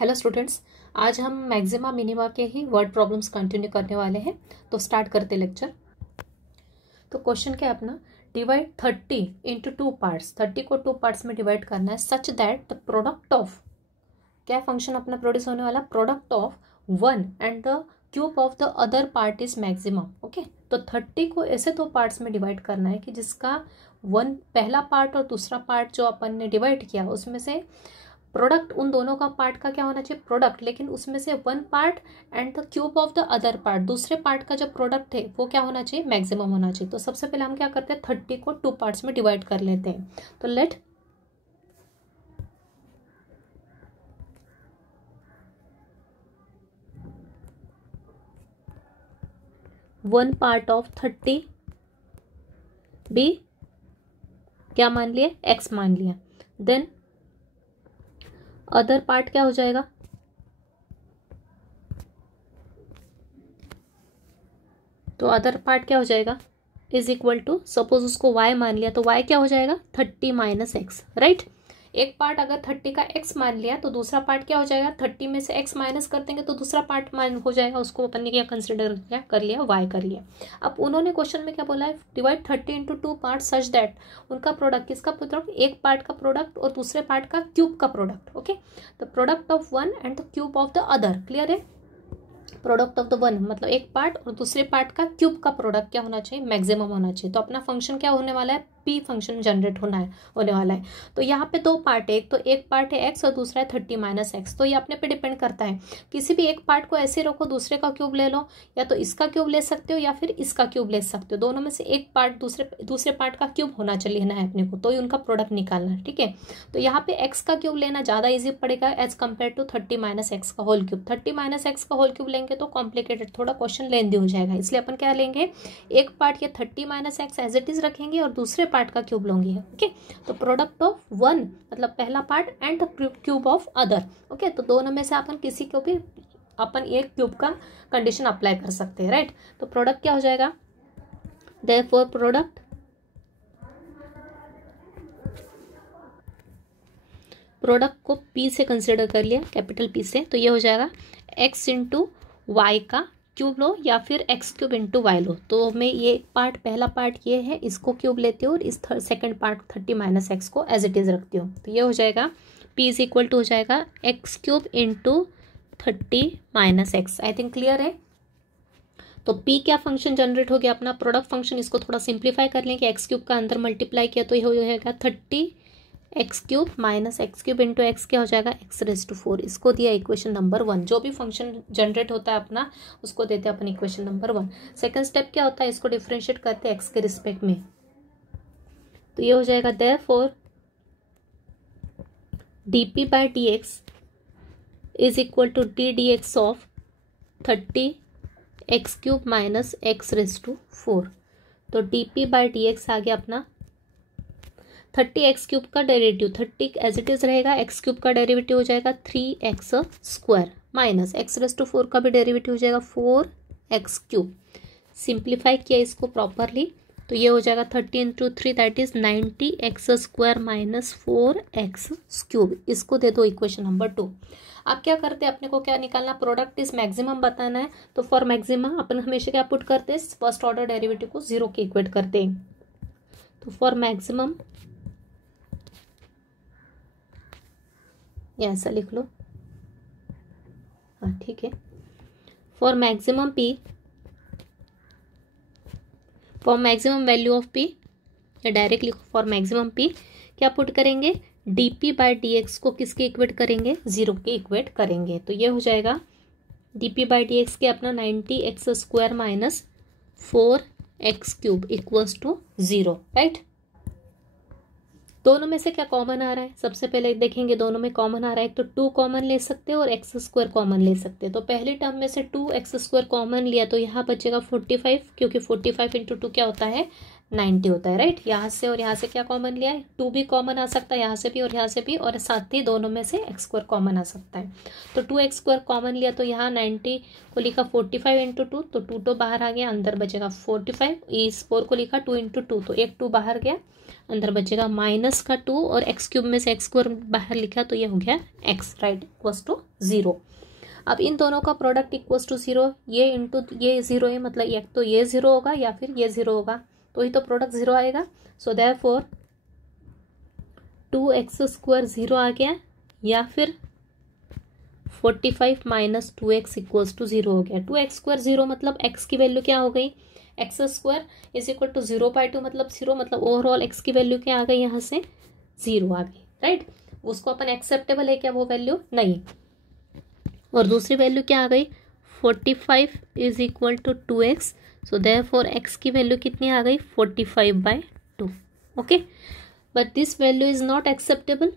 Hello students, आज हम maxima minima के ही वर्ड प्रॉब्लम्स कंटिन्यू करने वाले हैं। तो स्टार्ट करते लेक्चर। तो क्वेश्चन क्या है अपना, डिवाइड 30 इंटू 2 पार्ट्स। 30 को 2 पार्ट्स में डिवाइड करना है such that the product of, क्या फंक्शन अपना प्रोड्यूस होने वाला, product of 1 and the cube of the other part is maximum. Okay, तो 30 को ऐसे 2 पार्ट्स में डिवाइड करना है कि जिसका पहला पार्ट और दूसरा पार्ट जो अपन ने डिवाइड किया उसमें से प्रोडक्ट उन दोनों का पार्ट का क्या होना चाहिए, प्रोडक्ट, लेकिन उसमें से 1 part and the cube of the other part, दूसरे पार्ट का जो प्रोडक्ट है वो क्या होना चाहिए, मैक्सिमम होना चाहिए। तो सबसे पहले हम क्या करते हैं, 30 को 2 पार्ट्स में डिवाइड कर लेते हैं। तो let one part of 30 be क्या मान लिया, एक्स मान लिया। देन अदर पार्ट क्या हो जाएगा, तो अदर पार्ट क्या हो जाएगा, इज इक्वल टू, सपोज उसको y मान लिया तो y क्या हो जाएगा, 30 माइनस एक्स, राइट। एक पार्ट अगर 30 का x मान लिया तो दूसरा पार्ट क्या हो जाएगा, 30 में से x माइनस कर देंगे तो दूसरा पार्ट मान हो जाएगा, उसको अपन ने क्या कंसिडर किया, कर लिया, y कर लिया। अब उन्होंने क्वेश्चन में क्या बोला है, divide 30 into 2 part such that, उनका प्रोडक्ट, किसका प्रोडक्ट, एक पार्ट का प्रोडक्ट और दूसरे पार्ट का क्यूब का product. Okay, the product of 1 and the cube of the other, clear है। प्रोडक्ट ऑफ द 1 मतलब एक पार्ट और दूसरे पार्ट का क्यूब का प्रोडक्ट क्या होना चाहिए, मैक्सिमम होना चाहिए। तो अपना फंक्शन क्या होने वाला है, पी फंक्शन जनरेट होने वाला है। तो यहाँ पे 2 पार्ट है, एक पार्ट है एक्स और दूसरा है 30 माइनस एक्स। तो ये अपने पे डिपेंड करता है, किसी भी एक पार्ट को ऐसे रखो, दूसरे का क्यूब ले लो, या तो इसका क्यूब ले सकते हो या फिर इसका क्यूब ले सकते हो। दोनों में से एक पार्ट दूसरे पार्ट का क्यूब होना चाहिए ना है अपने को, तो ही उनका प्रोडक्ट निकालना है, ठीक है। तो यहाँ पे एक्स का क्यूब लेना ज़्यादा ईजी पड़ेगा as compare to 30 minus x का होल क्यूब। 30 माइनस एक्स का होल क्यूब लेंगे तो कॉम्प्लिकेटेड, थोड़ा क्वेश्चन लेंदी हो जाएगा, इसलिए अपन क्या लेंगे, एक पार्ट ये 30 minus x as it is रखेंगे और दूसरे पार्ट का क्यूब लेंगे। ओके, तो प्रोडक्ट ऑफ 1 मतलब पहला part and the cube of other. Okay, तो दोनों में से अपन किसी को भी अपन एक क्यूब का कंडीशन अप्लाई कर सकते हैं, राइट। तो प्रोडक्ट क्या हो जाएगा, देयरफॉर प्रोडक्ट को पी से कंसिडर कर लिया, कैपिटल पी से, तो ये हो जाएगा एक्स इंटू वाई का क्यूब लो या फिर एक्स क्यूब इंटू वाई लो। तो मैं ये पार्ट, पहला पार्ट ये है, इसको क्यूब लेती हूँ और इस सेकंड पार्ट 30 माइनस एक्स को एज इट इज रखती हूँ। तो ये हो जाएगा पी इज इक्वल टू हो जाएगा x cube into 30 minus x. I think clear है। तो पी क्या फंक्शन जनरेट हो गया, अपना प्रोडक्ट फंक्शन। इसको थोड़ा सिंप्लीफाई कर लें कि एक्स क्यूब का अंदर मल्टीप्लाई किया तो ये हो जाएगा 30 x cube minus x cube into x क्या हो जाएगा, एक्स रेज टू 4। इसको दिया इक्वेशन नंबर 1। जो भी फंक्शन जनरेट होता है अपना उसको देते हैं अपन इक्वेशन नंबर 1। सेकंड स्टेप क्या होता है, इसको डिफरेंशिएट करते हैं एक्स के रिस्पेक्ट में। तो ये हो जाएगा therefore dp by dx is equal to d d x of 30 x cube minus x raise to 4। तो dp बाय dx आ गया अपना 30 एक्स क्यूब का डेरिवेटिव, 30 एज इट इज रहेगा, एक्स क्यूब का डेरिवेटिव हो जाएगा 3x square minus x raise to 4 का भी डेरिवेटिव हो जाएगा 4x क्यूब। सिंप्लीफाई किया इसको प्रॉपरली तो ये हो जाएगा 30 into 3 that is 90x square minus 4x cube. इसको दे दो इक्वेशन नंबर 2। अब क्या करते हैं, अपने को क्या निकालना, प्रोडक्ट इज मैक्सिमम बताना है। तो फॉर मैक्सिमम अपन हमेशा क्या पुट करते हैं, फर्स्ट ऑर्डर डेरिवेटिव को 0 के इक्वेट करते हैं। तो फॉर मैक्सिमम या ऐसा लिख लो, हाँ ठीक है। For maximum P, for maximum value of P, या डायरेक्ट लिखो फॉर मैक्सिमम पी, क्या पुट करेंगे, dp बाय dx को किसके इक्वेट करेंगे, 0 के इक्वेट करेंगे। तो ये हो जाएगा dp बाय dx के अपना 90x square minus 4x cube equals to 0, right. दोनों में से क्या कॉमन आ रहा है, सबसे पहले देखेंगे दोनों में कॉमन आ रहा है। तो 2 कॉमन ले सकते हो और एक्स स्क्वायर कॉमन ले सकते हैं। तो पहले टर्म में से 2x स्क्वायर कॉमन लिया तो यहाँ बचेगा 45, क्योंकि 45 इंटू 2 क्या होता है, 90 होता है, राइट। यहाँ से और यहाँ से क्या कॉमन लिया है, 2 भी कॉमन आ सकता है यहाँ से भी और यहाँ से भी, और साथ ही दोनों में से एक्स स्क्वायर कॉमन आ सकता है। तो 2x स्क्वायर कॉमन लिया तो यहाँ 90 को लिखा 45 इंटू 2, तो 2 तो बाहर आ गया, अंदर बचेगा 45। इस 4 को लिखा 2 इंटू 2, तो एक 2 बाहर गया, अंदर बचेगा -2 और एक्स क्यूब में से एक्स स्क्वायर बाहर लिखा तो ये हो गया x, राइट, इक्वल्स टू 0। अब इन दोनों का प्रोडक्ट इक्वल्स टू 0, ये इंटू ये 0 है, मतलब एक तो ये 0 होगा या फिर ये 0 होगा, तो ही तो प्रोडक्ट 0 आएगा। सो देयरफॉर 2x² 0 आ गया, या फिर 45 माइनस 2x इक्वल्स टू 0 हो गया। 2x² 0 मतलब x की वैल्यू क्या हो गई, x² इज इक्वल टू 0/2 मतलब 0, मतलब ओवरऑल x की वैल्यू क्या आ गई, यहाँ से 0 आ गई, राइट। उसको अपन एक्सेप्टेबल है क्या वो वैल्यू, नहीं। और दूसरी वैल्यू क्या आ गई, 45 is equal to 2x, so therefore x की वैल्यू कितनी आ गई, 45/2। Okay, but this value is not acceptable.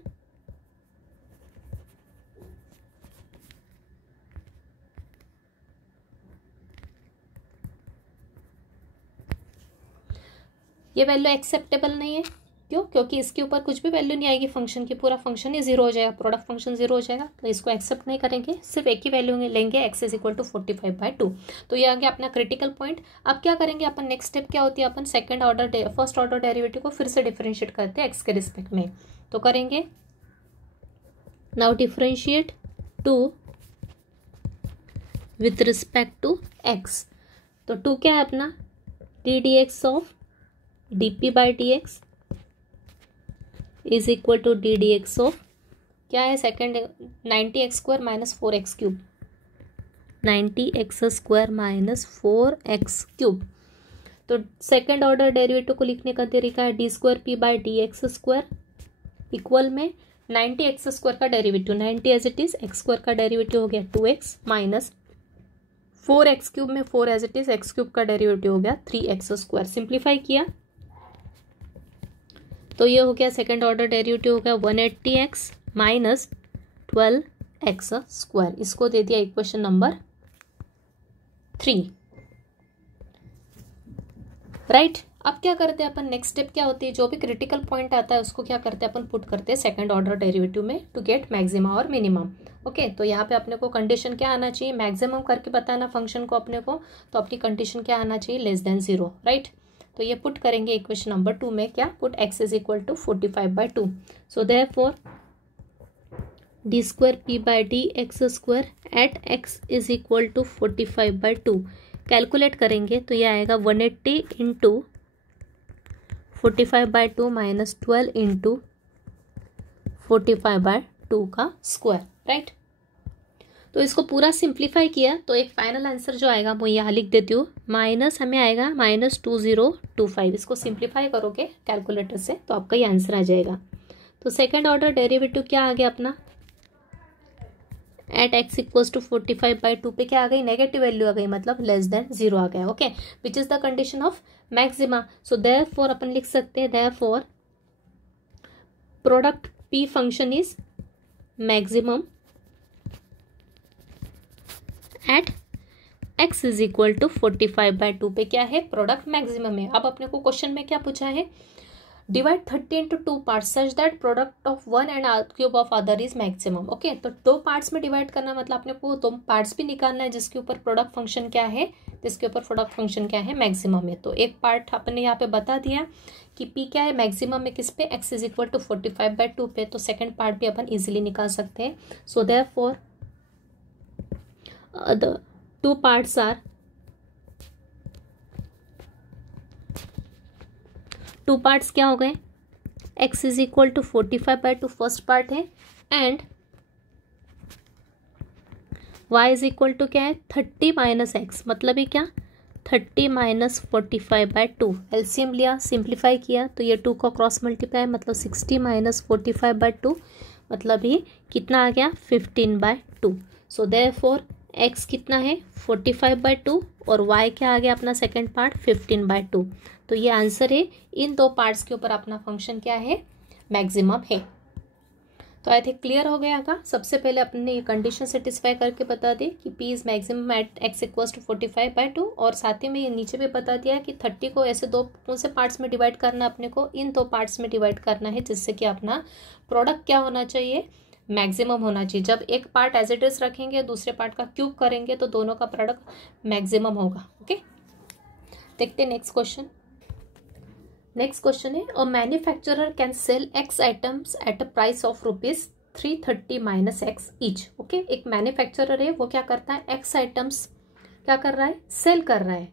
ये वैल्यू एक्सेप्टेबल नहीं है, क्यों, क्योंकि इसके ऊपर कुछ भी वैल्यू नहीं आएगी फंक्शन की, पूरा फंक्शन ही 0 हो जाएगा, प्रोडक्ट फंक्शन 0 हो जाएगा, तो इसको एक्सेप्ट नहीं करेंगे, सिर्फ एक ही वैल्यू लेंगे, x इज इक्वल टू 45/2। तो ये आ गया अपना क्रिटिकल पॉइंट। अब क्या करेंगे अपन, नेक्स्ट स्टेप क्या होती है, अपन फर्स्ट ऑर्डर डेरिवेटिव को फिर से डिफरेंशिएट करते हैं x के रिस्पेक्ट में। तो करेंगे, now differentiate 2 with respect to x। तो 2 क्या है अपना, ddx of dp/dx is equal to ddx of क्या है second, 90x² minus 4x³ 90x² minus 4x³। तो सेकेंड ऑर्डर डेरिवेटिव को लिखने का तरीका है d²p/dx² इक्वल में 90x² का derivative, 90 as it is, x² का डेरिवेटिव हो गया 2x माइनस 4x³ में 4 एज इट इज, x³ का डेरिवेटिव हो गया 3x²। सिंप्लीफाई किया तो ये हो गया सेकेंड ऑर्डर डेरिवेटिव हो गया 180x माइनस 12x²। इसको दे दिया इक्वेशन नंबर 3, राइट। अब क्या करते हैं अपन, नेक्स्ट स्टेप क्या होती है, जो भी क्रिटिकल पॉइंट आता है उसको क्या करते हैं अपन, पुट करते हैं सेकंड ऑर्डर डेरिवेटिव में टू गेट मैक्सिमा और मिनिमम। ओके, तो यहाँ पे अपने को कंडीशन क्या आना चाहिए, मैक्सिमम करके बताना फंक्शन को अपने को, तो अपनी कंडीशन क्या आना चाहिए, लेस देन 0, राइट। तो ये पुट करेंगे इक्वेशन नंबर 2 में, क्या put x is equal to 45/2। So therefore d²p/dx² at x is equal to 45/2 calculate करेंगे तो ये आएगा 180 इंटू 45/2 माइनस 12 इंटू 45/2 का स्क्वायर, राइट। तो इसको पूरा सिंप्लीफाई किया तो एक फाइनल आंसर जो आएगा वो यहाँ लिख देती हूँ, माइनस हमें आएगा -2025। इसको सिंप्लीफाई करोगे कैलकुलेटर से तो आपका ये आंसर आ जाएगा। तो सेकंड ऑर्डर डेरिवेटिव क्या आ गया अपना, एट x इक्वल्स टू 45/2 पे क्या आ गई, नेगेटिव वैल्यू आ गई, मतलब लेस देन 0 आ गया। Okay, which is the condition of maxima. So therefore अपन लिख सकते हैं, therefore product p function is maximum at x is equal to 45/2 पे क्या है, प्रोडक्ट मैक्सिमम है। अब अपने को क्वेश्चन में क्या पूछा है, divide 30 into 2 parts such that product of one and cube of other is maximum. Okay, तो 2 पार्ट्स में डिवाइड करना, मतलब अपने को 2 पार्ट्स भी निकालना है जिसके ऊपर प्रोडक्ट फंक्शन क्या है, जिसके ऊपर प्रोडक्ट फंक्शन क्या है, मैक्सिमम है। तो एक पार्ट अपने यहाँ पे बता दिया कि p क्या है, मैक्सिमम में किस पे, x इज इक्वल टू 45/2 पे। तो सेकेंड पार्ट भी अपन इजिली निकाल सकते हैं। So therefore the 2 parts are 2 parts क्या हो गए, x is equal to 45/2 first part है and y is equal to क्या है 30 माइनस एक्स, मतलब ये क्या 30 माइनस 45/2। एलसीएम लिया, सिंप्लीफाई किया तो ये 2 का क्रॉस मल्टीप्लाई, मतलब 60 माइनस 45/2, मतलब ये कितना आ गया 15/2। सो देयरफॉर x कितना है 45/2 और y क्या आ गया अपना सेकेंड पार्ट 15/2। तो ये आंसर है, इन 2 पार्ट्स के ऊपर अपना फंक्शन क्या है, मैक्सिमम है। तो आई थिंक क्लियर हो गया था। सबसे पहले अपने ये कंडीशन सेटिस्फाई करके बता दी कि p is maximum at x equals to 45/2, और साथ ही में ये नीचे भी बता दिया कि 30 को ऐसे 2 कौन से पार्ट्स में डिवाइड करना, अपने को इन 2 पार्ट्स में डिवाइड करना है, जिससे कि अपना प्रोडक्ट क्या होना चाहिए, मैक्सिमम होना चाहिए। जब एक पार्ट एज इट इज रखेंगे, दूसरे पार्ट का क्यूब करेंगे तो दोनों का प्रोडक्ट मैक्सिमम होगा। ओके, देखते हैं नेक्स्ट क्वेश्चन। नेक्स्ट क्वेश्चन है, अ manufacturer can sell x items at a price of rupees 330 minus x each. Okay, एक मैन्युफैक्चरर है, वो क्या करता है, एक्स आइटम्स क्या कर रहा है, सेल कर रहा है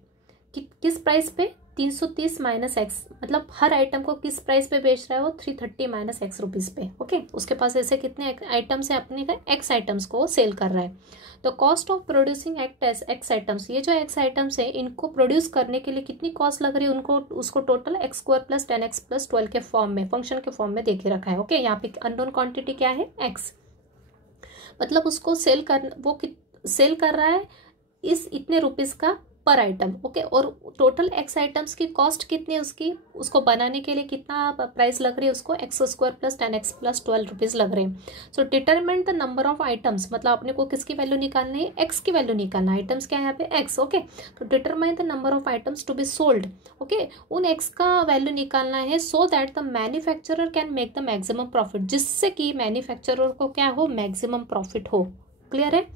किस प्राइस पे, 330 माइनस एक्स, मतलब हर आइटम को किस प्राइस पे बेच रहा है वो, 330 माइनस एक्स रुपीज़ पे। ओके, उसके पास ऐसे कितने आइटम्स है, अपने का एक्स आइटम्स को वो सेल कर रहा है। तो cost of producing x items, ये जो एक्स आइटम्स है इनको प्रोड्यूस करने के लिए कितनी कॉस्ट लग रही है उनको, उसको total x square plus 10x plus 12 के फॉर्म में, फंक्शन के फॉर्म में दे के रखा है। ओके, यहाँ पे अननोन क्वांटिटी क्या है, एक्स, मतलब उसको सेल कर रहा है इस इतने रुपीज़ का पर आइटम। ओके, और टोटल एक्स आइटम्स की कॉस्ट कितनी है उसकी, उसको बनाने के लिए कितना प्राइस लग रही है उसको, X square plus 10x plus 12 rupees लग रहे हैं। So determine the number of items, मतलब अपने को किसकी वैल्यू निकालनी है, एक्स की वैल्यू निकालना है। आइटम्स क्या है यहाँ पे, एक्स। ओके, तो determine the number of items to be sold. Okay, उन एक्स का वैल्यू निकालना है so that the manufacturer can make the maximum profit, जिससे कि मैन्युफैक्चरर को क्या हो, मैक्सिमम प्रॉफिट हो। क्लियर है?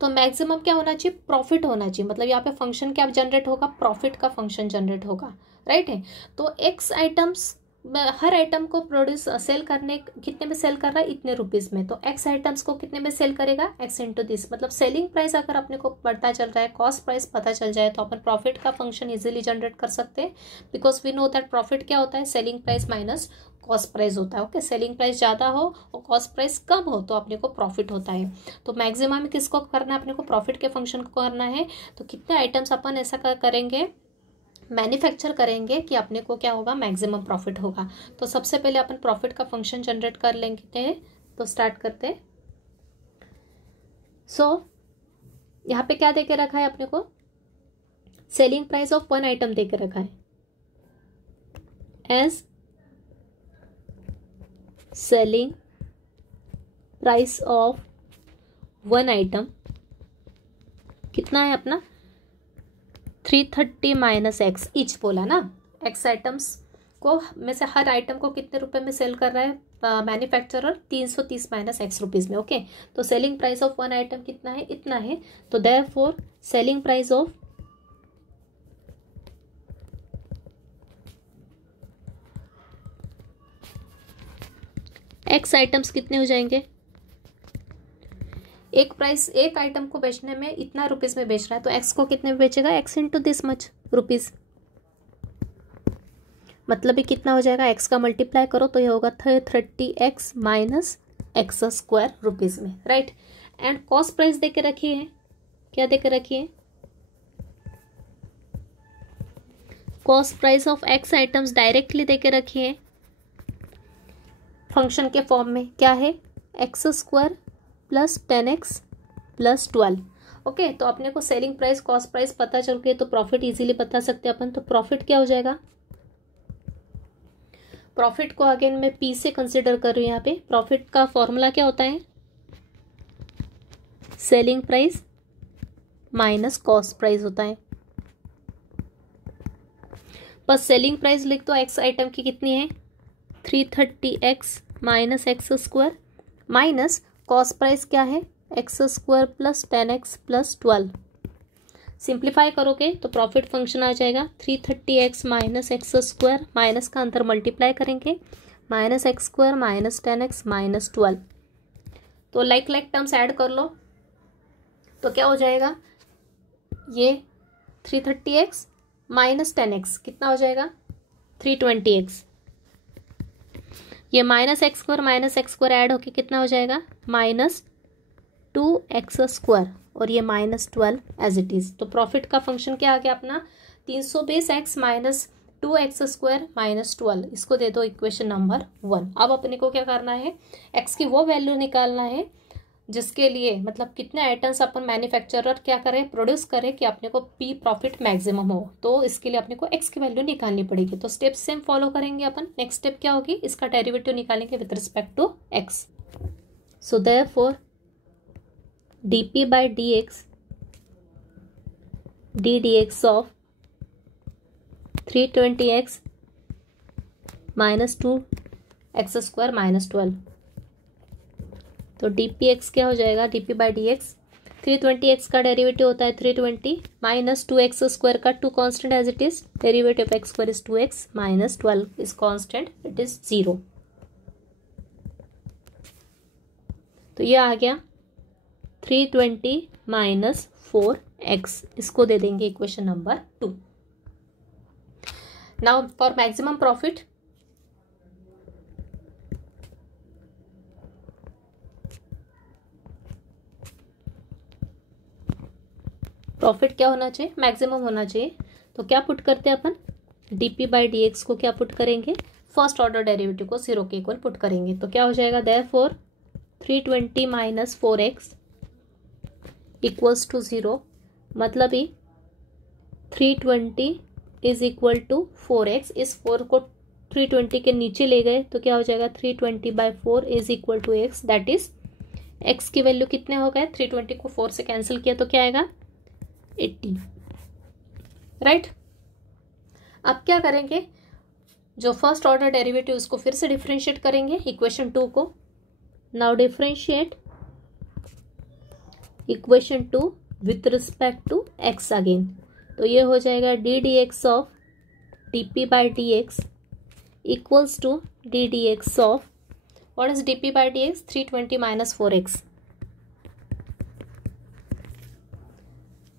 तो मैक्सिमम क्या होना चाहिए, प्रॉफिट होना चाहिए, मतलब यहाँ पे फंक्शन क्या जनरेट होगा, प्रॉफिट का फंक्शन जनरेट होगा। राइट है? तो एक्स आइटम्स, हर आइटम को प्रोड्यूस सेल करने, कितने में सेल कर रहा है, इतने रुपीज़ में, तो एक्स आइटम्स को कितने में सेल करेगा, एक्स इंटू दिस, मतलब सेलिंग प्राइस अगर अपने को पता चल रहा है, कॉस्ट प्राइस पता चल जाए, तो अपन प्रॉफिट का फंक्शन इजीली जनरेट कर सकते हैं, because we know that profit क्या होता है, selling price minus cost price होता है। ओके, सेलिंग प्राइस ज़्यादा हो और कॉस्ट प्राइस कम हो तो अपने को प्रॉफिट होता है। तो मैक्सिमम किसको करना है, अपने को प्रॉफिट के फंक्शन को करना है। तो कितने आइटम्स अपन ऐसा करेंगे, मैन्युफैक्चर करेंगे कि अपने को क्या होगा, मैक्सिमम प्रॉफिट होगा। तो सबसे पहले अपन प्रॉफिट का फंक्शन जनरेट कर लेंगे। तो स्टार्ट करते हैं। सो यहाँ पे क्या देके रखा है अपने को, selling price of one item देके रखा है as selling price of one item, कितना है अपना, 330 माइनस एक्स ईच बोला ना। एक्स आइटम्स को में से हर आइटम को कितने रुपए में सेल कर रहा है मैन्युफैक्चरर, 330 माइनस एक्स रुपीज़ में। ओके, तो selling price of one item कितना है, इतना है। तो therefore selling price of X items कितने हो जाएंगे, एक आइटम को बेचने में इतना रुपीस में बेच रहा है, तो एक्स को कितने में बेचेगा, x into this much rupees, मतलब ये कितना हो जाएगा, एक्स का मल्टीप्लाई करो तो ये होगा 30x minus X square rupees में। राइट? एंड कॉस्ट प्राइस दे के रखी है, क्या दे के रखी है, cost price of X items directly दे के रखी है फंक्शन के फॉर्म में, क्या है, X square plus 10x plus 12। Okay, तो अपने को सेलिंग प्राइस, कॉस्ट प्राइस पता चल गई, तो प्रॉफिट इजीली बता सकते हैं अपन। तो प्रॉफिट क्या हो जाएगा, प्रॉफिट को अगेन मैं पी से कंसिडर कर रही हूँ यहाँ पे। प्रॉफिट का फॉर्मूला क्या होता है, selling price minus cost price होता है। बस सेलिंग प्राइस लिख दो, एक्स आइटम की कितनी है, 330x minus X square, minus cost price क्या है, X square plus 10x plus 12। Simplify करोगे तो प्रॉफिट फंक्शन आ जाएगा 330x minus X square, minus का अंदर मल्टीप्लाई करेंगे, minus X square minus 10x minus 12। तो लाइक टर्म्स ऐड कर लो तो क्या हो जाएगा, ये 330x माइनस 10x कितना हो जाएगा, 320x। ये माइनस एक्स स्क्वायर ऐड होके कितना हो जाएगा, माइनस 2x स्क्वायर, और ये माइनस 12 एज इट इज़। तो प्रॉफिट का फंक्शन क्या आ गया अपना, 320x minus 2x square minus 12। इसको दे दो इक्वेशन नंबर 1। अब अपने को क्या करना है, x की वो वैल्यू निकालना है जिसके लिए, मतलब कितने आइटम्स अपन मैन्युफैक्चरर क्या करें, प्रोड्यूस करें कि अपने को पी प्रॉफिट मैक्सिमम हो। तो इसके लिए अपने को x की वैल्यू निकालनी पड़ेगी। तो स्टेप सेम फॉलो करेंगे अपन। नेक्स्ट स्टेप क्या होगी, इसका डेरिवेटिव निकालेंगे with respect to x। So therefore dp by dx ddx of 320x minus 2x square minus 12। तो dpx क्या हो जाएगा, dp बाई dx, 320x का डेरिवेटिव होता है 320 माइनस 2x स्क्वायर का 2 constant as it is, derivative of x square is 2x minus 12 is constant, it is 0। तो ये आ गया 320 माइनस 4x, इसको दे देंगे equation number 2। Now for maximum profit, profit क्या होना चाहिए, मैक्सिमम होना चाहिए। तो क्या पुट करते हैं अपन, dp बाई डी एक्स को क्या पुट करेंगे, फर्स्ट ऑर्डर डेरिवेटिव को 0 के इक्वल पुट करेंगे। तो क्या हो जाएगा, therefore 320 minus 4x equals to 0, मतलब ही 320 इज इक्वल टू 4x। इस 4 को 320 के नीचे ले गए तो क्या हो जाएगा, 320 by 4 is equal to x, that is x की वैल्यू कितने हो गए, 320 को 4 से कैंसिल किया तो क्या आएगा 80, राइट। अब क्या करेंगे, जो फर्स्ट ऑर्डर डेरिवेटिव उसको फिर से डिफरेंशिएट करेंगे इक्वेशन 2 को। Now differentiate equation 2 with respect to x again. तो ये हो जाएगा d d x of dp by d x equals to d d x of, what is dp by d x, 320 minus 4x।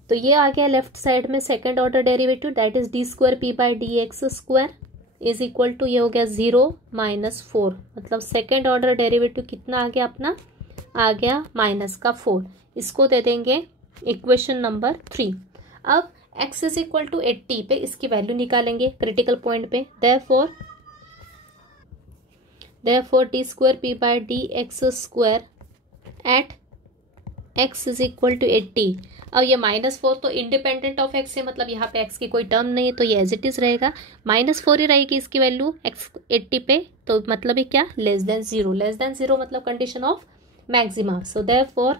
तो ये आ गया left side में second order derivative, that is d square p by d x square is equal to, ये हो गया 0 minus 4, मतलब second order derivative कितना आ गया अपना, आ गया माइनस का 4। इसको दे देंगे इक्वेशन नंबर 3। अब x इज इक्वल टू 80 पे इसकी वैल्यू निकालेंगे क्रिटिकल पॉइंट पे, therefore d square p by d x square at x is equal to 80। अब ये -4 तो इंडिपेंडेंट ऑफ x है, मतलब यहाँ पे x की कोई टर्म नहीं है, तो ये एज इट इज रहेगा, -4 ही रहेगी इसकी वैल्यू x 80 पे। तो मतलब ये क्या, लेस देन 0, लेस देन 0 मतलब condition of maxima. So therefore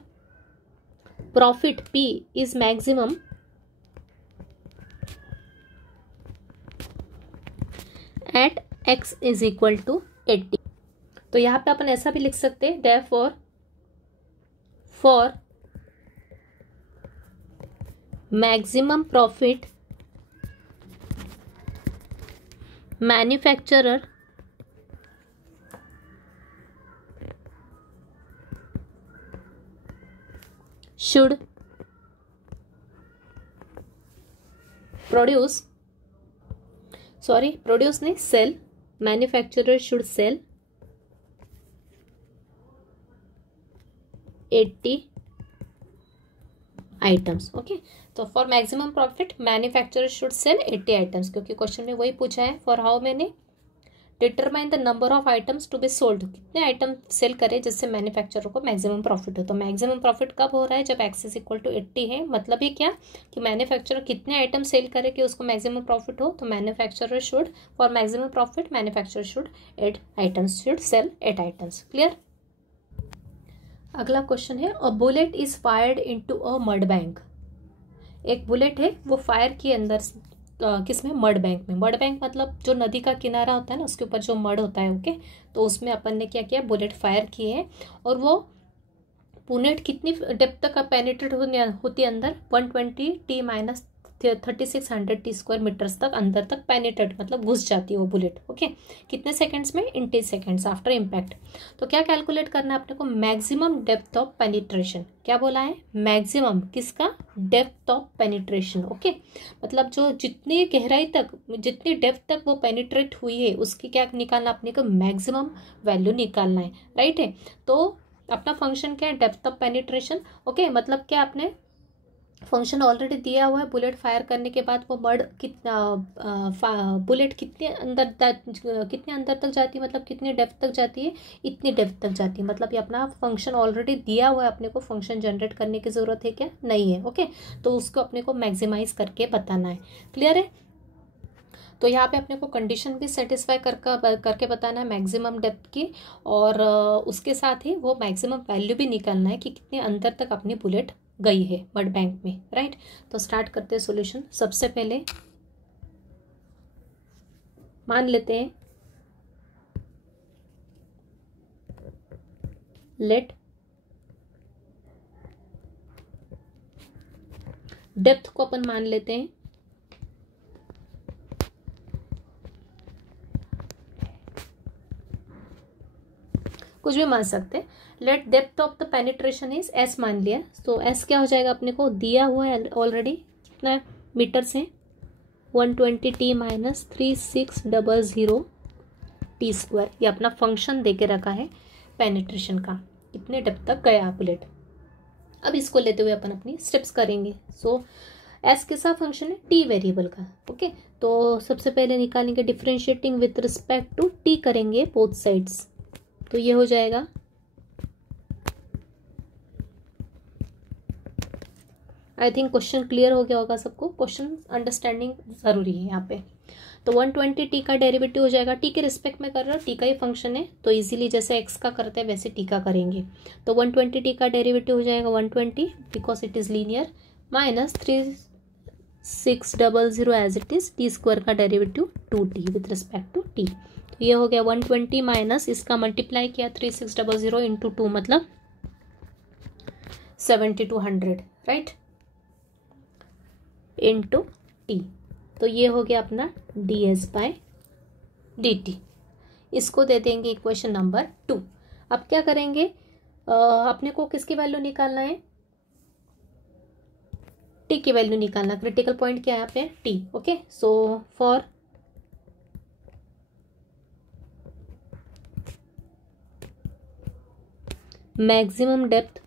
profit p is maximum at x is equal to 80। तो यहाँ पे अपन ऐसा भी लिख सकते हैं, therefore for maximum profit manufacturer should produce नहीं, sell, manufacturer should sell 80 items. Okay, तो for maximum profit manufacturer should sell 80 items, क्योंकि क्वेश्चन में वही पूछा है, for how many determine the number of items to be sold, कितने item sell करे जिससे मैन्युफैक्चरर को मैक्सिमम प्रॉफिट हो। तो मैक्सिमम प्रॉफिट कब हो रहा है, जब एक्स इज इक्वल टू 80 है, मतलब ये क्या कि मैन्युफैक्चरर कितने आइटम सेल करे कि उसको मैक्सिमम प्रॉफिट हो। तो manufacturer should, for maximum profit manufacturer should 8 items, should sell 8 items. Clear. अगला क्वेश्चन है, a bullet is fired into a mud bank. एक बुलेट है वो फायर किए अंदर किसमें, मड बैंक में। मड बैंक मतलब जो नदी का किनारा होता है ना, उसके ऊपर जो मड होता है, ओके। तो उसमें अपन ने क्या किया, बुलेट फायर किए है, और वो बुलेट कितनी डेप्थ तक पेनिट्रेट होती है अंदर, 120 t minus 3600 t square meters तक अंदर तक पेनिट्रेट मतलब घुस जाती है वो बुलेट, ओके। कितने सेकंड्स में, इन 10 सेकंड्स आफ्टर इम्पैक्ट। तो क्या कैलकुलेट करना है अपने को, मैक्सिमम डेप्थ ऑफ पेनिट्रेशन। क्या बोला है, मैक्सिमम किसका, डेप्थ ऑफ पेनिट्रेशन, ओके। मतलब जो जितनी गहराई तक, जितनी डेप्थ तक वो पेनिट्रेट हुई है उसकी क्या निकालना अपने को, मैक्सिमम वैल्यू निकालना है, राइट है। तो अपना फंक्शन क्या है, डेप्थ ऑफ पेनिट्रेशन, ओके। मतलब क्या, आपने फंक्शन ऑलरेडी दिया हुआ है, बुलेट फायर करने के बाद वो बर्ड कितना बुलेट कितने अंदर तक जाती है, मतलब कितनी डेप्थ तक जाती है, इतनी डेप्थ तक जाती है। मतलब ये अपना फंक्शन ऑलरेडी दिया हुआ है, अपने को फंक्शन जनरेट करने की ज़रूरत है क्या, नहीं है, ओके। तो उसको अपने को मैक्सिमाइज करके बताना है। क्लियर है। तो यहाँ पे अपने को कंडीशन भी सेटिस्फाई करके बताना है मैक्सिमम डेप्थ की, और उसके साथ ही वो मैक्सिमम वैल्यू भी निकालना है कि कितने अंदर तक अपनी बुलेट गई है मड बैंक में, राइट। तो स्टार्ट करते हैं सॉल्यूशन। सबसे पहले मान लेते हैं, लेट डेप्थ को अपन मान लेते हैं कुछ भी मान सकते हैं। Let depth of the penetration is s मान लिया, तो एस क्या हो जाएगा अपने को दिया हुआ है ऑलरेडी, कितना मीटर से 120t माइनस 3600 टी स्क्वायर। ये अपना फंक्शन दे के रखा है पेनिट्रेशन का, कितने डेप्थ तक गया बुलेट। अब इसको लेते हुए अपन अपनी स्टेप्स करेंगे। सो एस किसका फंक्शन है, टी वेरिएबल का। ओके, तो सबसे पहले निकालेंगे differentiating with respect to t करेंगे बोथ साइड्स, तो ये हो जाएगा आई थिंक क्वेश्चन क्लियर हो गया होगा सबको, क्वेश्चन अंडरस्टैंडिंग जरूरी है यहाँ पे। तो 120t का डेरिवेटिव हो जाएगा, टी के रिस्पेक्ट में कर रहा हूँ, टी का ही फंक्शन है तो इजीली जैसे एक्स का करते हैं वैसे टी का करेंगे। तो 120t का डेरिवेटिव हो जाएगा 120 because it is linear minus 3600 as it is, T square का derivative 2t with respect to T. तो ये हो गया 120 माइनस इसका मल्टीप्लाई किया 3600 इंटू 2 मतलब 7200 राइट इंटू टी। तो ये हो गया अपना ds/dt। इसको दे देंगे इक्वेशन नंबर 2। अब क्या करेंगे, अपने को किसकी वैल्यू निकालना है, टी की वैल्यू निकालना। क्रिटिकल पॉइंट क्या है यहाँ पे, T. Okay, so for maximum depth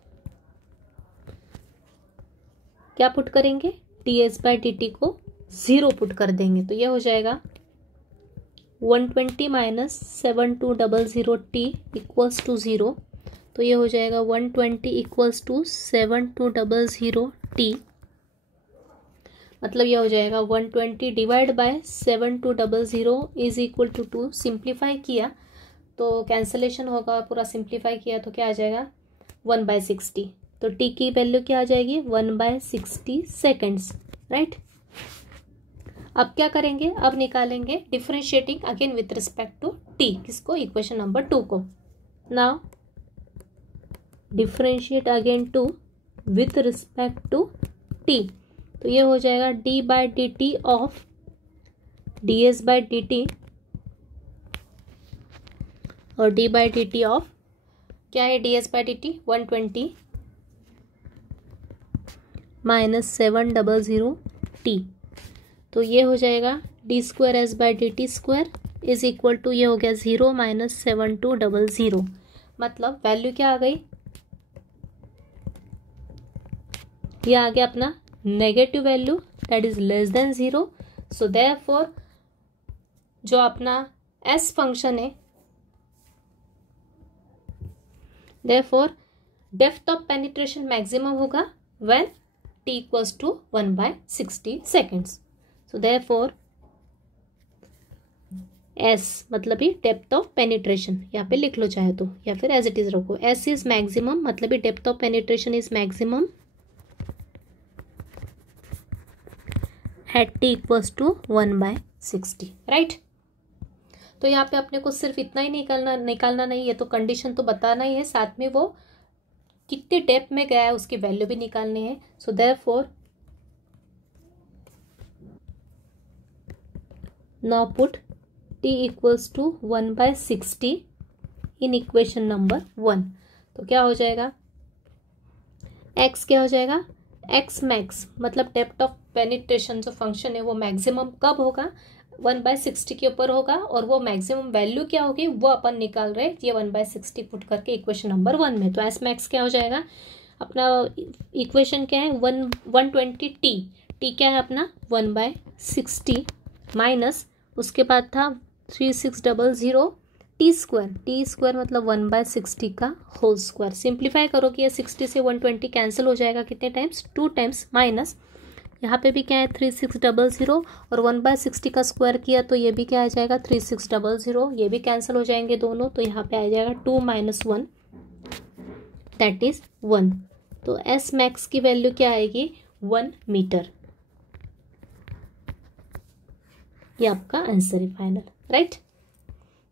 क्या पुट करेंगे, ds/dt को 0 पुट कर देंगे, तो ये हो जाएगा 120 माइनस 7200t इक्वल्स टू 0। तो ये हो जाएगा 120 इक्वल्स टू 7200t, मतलब ये हो जाएगा 120 divide by 7200 is equal to 2। Simplify किया तो कैंसलेशन होगा, पूरा सिंप्लीफाई किया तो क्या आ जाएगा 1/60। तो टी की वैल्यू क्या आ जाएगी 1/60 सेकेंड्स राइट। अब क्या करेंगे, अब निकालेंगे differentiating again with respect to t, किसको, इक्वेशन नंबर 2 को। Now differentiate again two with respect to T, तो ये हो जाएगा d/dt ऑफ ds/dt और d/dt ऑफ क्या है ds/dt 120 माइनस 700t। तो ये हो जाएगा d²s/dt² इज इक्वल टू, ये हो गया 0 माइनस 7200, मतलब वैल्यू क्या आ गई, ये आ गया अपना negative value that is less than 0। So therefore जो अपना s फंक्शन है, therefore depth of penetration maximum होगा when t equals to 1/60 seconds. So therefore s मतलब ही डेप्थ ऑफ पेनिट्रेशन, यहाँ पे लिख लो चाहे तो या फिर एज इट इज रखो, s इज मैक्सिमम मतलब ही depth of penetration is maximum at t equals to 1/60 right. तो यहाँ पे अपने को सिर्फ इतना ही निकालना नहीं है, तो कंडीशन तो बताना ही है, साथ में वो कितने डेप्थ में गया है उसकी वैल्यू भी निकालनी है। So therefore now put t equals to 1/60 in equation number 1। तो क्या हो जाएगा, x क्या हो जाएगा, x मैक्स मतलब डेप्थ ऑफ पेनिट्रेशन जो फंक्शन है वो मैक्सिमम कब होगा, 1/60 के ऊपर होगा, और वो मैक्सिमम वैल्यू क्या होगी वो अपन निकाल रहे हैं, ये 1/60 पुट करके इक्वेशन नंबर 1 में। तो एस मैक्स क्या हो जाएगा, अपना इक्वेशन क्या है 120t, टी क्या है अपना 1/60 माइनस उसके बाद था 3600 t² मतलब 1/60 का होल स्क्वायर। सिंप्लीफाई करो कि ये 60 से 120 कैंसिल हो जाएगा कितने टाइम्स, 2 टाइम्स, माइनस यहाँ पे भी क्या है 3600 और 1/60 का स्क्वायर किया तो ये भी क्या आ जाएगा 3600, ये भी कैंसिल हो जाएंगे दोनों, तो यहाँ पे आ जाएगा 2 - 1 दैट इज 1। तो एस मैक्स की वैल्यू क्या आएगी 1 मीटर। ये आपका आंसर है फाइनल राइट।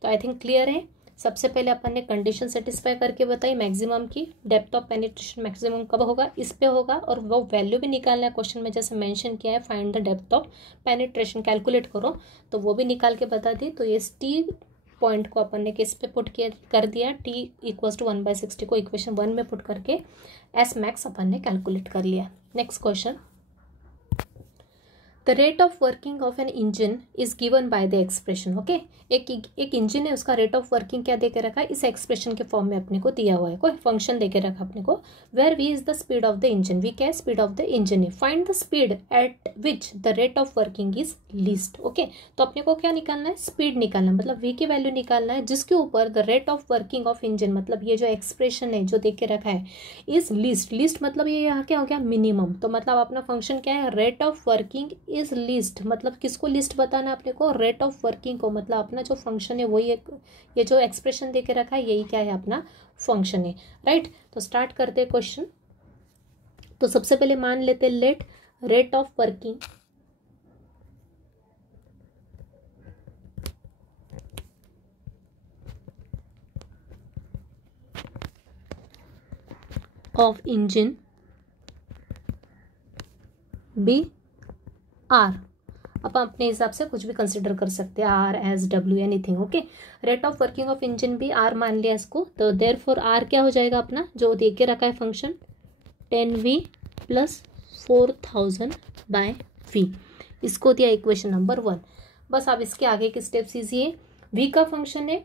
तो आई थिंक क्लियर है। सबसे पहले अपन ने कंडीशन सेटिस्फाई करके बताई मैक्सिमम की, डेप्थ ऑफ पेनिट्रेशन मैक्सिमम कब होगा इस पे होगा, और वो वैल्यू भी निकालना है, क्वेश्चन में जैसे मेंशन किया है find the depth of penetration, calculate करो, तो वो भी निकाल के बता दी। तो ये टी पॉइंट को अपन ने किस पे पुट किया कर दिया, t इक्वल्स टू 1/60 को इक्वेशन 1 में पुट करके एस मैक्स अपन ने कैलकुलेट कर लिया। Next question, the rate of working of an engine is given by the expression. Okay, एक इंजन है, उसका रेट ऑफ वर्किंग क्या दे के रखा है, इस एक्सप्रेशन के फॉर्म में अपने को दिया हुआ है, कोई फंक्शन दे के रखा अपने को, where v is the speed of the engine, v क्या है स्पीड ऑफ द इंजन है, find the speed at which the rate of working is least. Okay, तो अपने को क्या निकालना है, स्पीड निकालना, मतलब वी की वैल्यू निकालना है जिसके ऊपर the rate of working of engine, मतलब ये जो एक्सप्रेशन है जो दे के रखा है इज लीस्ट, लीस्ट मतलब ये यहाँ क्या हो गया मिनिमम, तो मतलब अपना फंक्शन क्या है, rate of working is least, मतलब किसको लिस्ट बताना है अपने को, रेट ऑफ वर्किंग को, मतलब अपना जो फंक्शन है वही एक, ये जो एक्सप्रेशन देके रखा है यही क्या है अपना फंक्शन है, राइट। तो स्टार्ट करते हैं क्वेश्चन। तो सबसे पहले मान लेते हैं let rate of working of engine be R, अपन अपने हिसाब से कुछ भी कंसिडर कर सकते हैं, R S W anything. Okay, rate of working of engine भी आर मान लिया इसको, तो देयरफॉर आर क्या हो जाएगा अपना जो दे के रखा है फंक्शन 10v प्लस 4000/v, इसको दिया इक्वेशन नंबर 1। बस अब इसके आगे के स्टेप्स इजी है, v का फंक्शन है